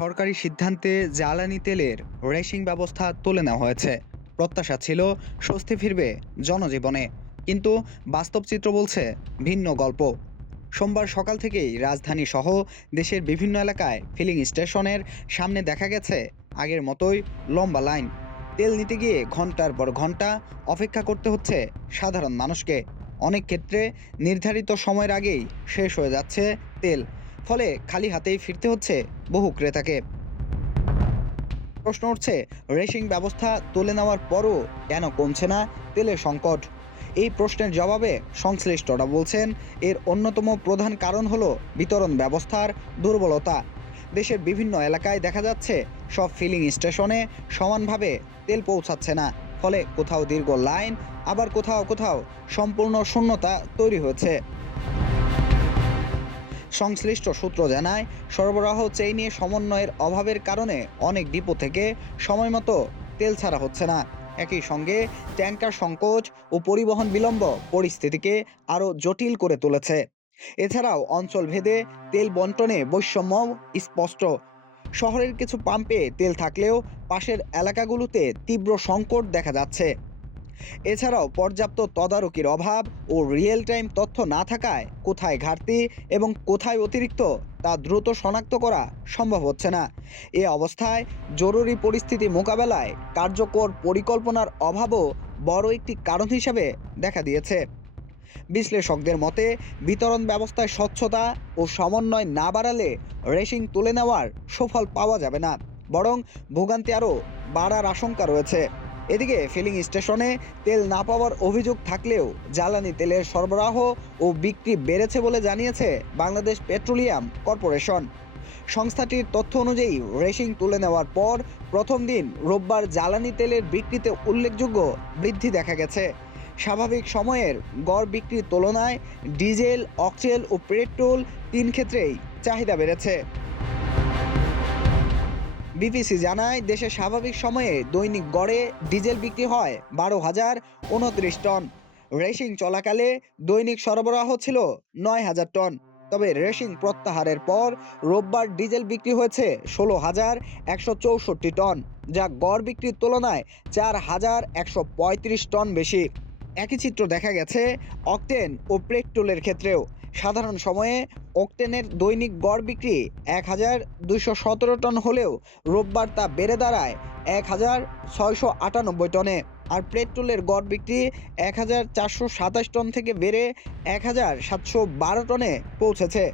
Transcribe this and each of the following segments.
সরকারি সিদ্ধান্তে জ্বালানি তেলের রেশিং ব্যবস্থা তুলে নেওয়া হয়েছে। প্রত্যাশা ছিল স্বস্তি ফিরবে জনজীবনে, কিন্তু বাস্তব চিত্র বলছে ভিন্ন গল্প। সোমবার সকাল থেকেই রাজধানী সহ দেশের বিভিন্ন এলাকায় ফিলিং স্টেশনের সামনে দেখা গেছে আগের মতোই লম্বা লাইন। তেল নিতে গিয়ে ঘন্টার পর ঘন্টা অপেক্ষা করতে হচ্ছে সাধারণ মানুষকে। অনেক ক্ষেত্রে নির্ধারিত সময়ের আগেই শেষ হয়ে যাচ্ছে তেল, ফলে খালি হাতেই ফিরতে হচ্ছে বহু ক্রেতাকে। প্রশ্ন উঠছে, রেশিং ব্যবস্থা তুলে নেওয়ার পরও কেন কমছে না তেলের সংকট? এই প্রশ্নের জবাবে সংশ্লিষ্টরা বলছেন, এর অন্যতম প্রধান কারণ হলো বিতরণ ব্যবস্থার দুর্বলতা। দেশের বিভিন্ন এলাকায় দেখা যাচ্ছে সব ফিলিং স্টেশনে সমানভাবে তেল পৌঁছাচ্ছে না। ফলে কোথাও দীর্ঘ লাইন, আবার কোথাও কোথাও সম্পূর্ণ শূন্যতা তৈরি হয়েছে। সংশ্লিষ্ট সূত্র জানায়, সরবরাহ চেইনে সমন্বয়ের অভাবের কারণে অনেক ডিপো থেকে সময়মতো তেল ছাড়া হচ্ছে না। একই সঙ্গে ট্যাঙ্কার সংকোচ ও পরিবহন বিলম্ব পরিস্থিতিকে আরও জটিল করে তুলেছে। এছাড়াও অঞ্চলভেদে তেল বন্টনে বৈষম্য স্পষ্ট। শহরের কিছু পাম্পে তেল থাকলেও পাশের এলাকাগুলোতে তীব্র সংকট দেখা যাচ্ছে। এছাড়াও পর্যাপ্ত তদারকির অভাব ও রিয়েল টাইম তথ্য না থাকায় কোথায় ঘাটতি এবং কোথায় অতিরিক্ত তা দ্রুত শনাক্ত করা সম্ভব হচ্ছে না। এ অবস্থায় জরুরি পরিস্থিতি মোকাবেলায় কার্যকর পরিকল্পনার অভাবও বড় একটি কারণ হিসেবে দেখা দিয়েছে। বিশ্লেষকদের মতে, বিতরণ ব্যবস্থায় স্বচ্ছতা ও সমন্বয় না বাড়ালে রেশিং তুলে নেওয়ার সুফল পাওয়া যাবে না, বরং ভোগান্তি আরও বাড়ার আশঙ্কা রয়েছে। এদিকে ফিলিং স্টেশনে তেল না পাওয়ার অভিযোগ থাকলেও জ্বালানি তেলের সরবরাহ ও বিক্রি বেড়েছে বলে জানিয়েছে বাংলাদেশ পেট্রোলিয়াম কর্পোরেশন। সংস্থাটির তথ্য অনুযায়ী রেশিং তুলে নেওয়ার পর প্রথম দিন রোববার জ্বালানি তেলের বিক্রিতে উল্লেখযোগ্য বৃদ্ধি দেখা গেছে। স্বাভাবিক সময়ের গড় বিক্রির তুলনায় ডিজেল, অকটেন ও পেট্রোল তিন ক্ষেত্রেই চাহিদা বেড়েছে। বিপিসি জানায়, দেশে স্বাভাবিক সময়ে দৈনিক গড়ে ডিজেল বিক্রি হয় 12,029 টন। রেশিং চলাকালে দৈনিক সরবরাহ ছিল 9,000 টন। তবে রেশিং প্রত্যাহারের পর রোববার ডিজেল বিক্রি হয়েছে 16,164 টন, যা গড় বিক্রির তুলনায় 4,135 টন বেশি। একই চিত্র দেখা গেছে অকটেন ও পেট্রোলের ক্ষেত্রেও। সাধারণ সময়ে অকটেনের দৈনিক গড় বিক্রি 1,217 টন হলেও রোববার তা বেড়ে দাঁড়ায় 1,698 টনে। আর পেট্রোলের গড় বিক্রি 1,427 টন থেকে বেড়ে 1,712 টনে পৌঁছেছে।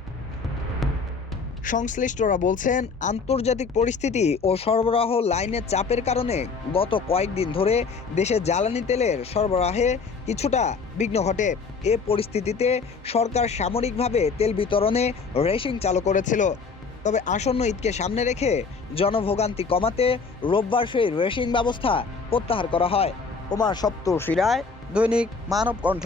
সংশ্লিষ্টরা বলছেন, আন্তর্জাতিক পরিস্থিতি ও সরবরাহ লাইনের চাপের কারণে গত কয়েকদিন ধরে দেশে জ্বালানি তেলের সরবরাহে কিছুটা বিঘ্ন ঘটে। এ পরিস্থিতিতে সরকার সামরিকভাবে তেল বিতরণে রেশিং চালু করেছিল। তবে আসন্ন ঈদকে সামনে রেখে জনভোগান্তি কমাতে রোববার সেই রেশিং ব্যবস্থা প্রত্যাহার করা হয়। ওমর সপ্তর ফিরায়, দৈনিক মানব কণ্ঠ।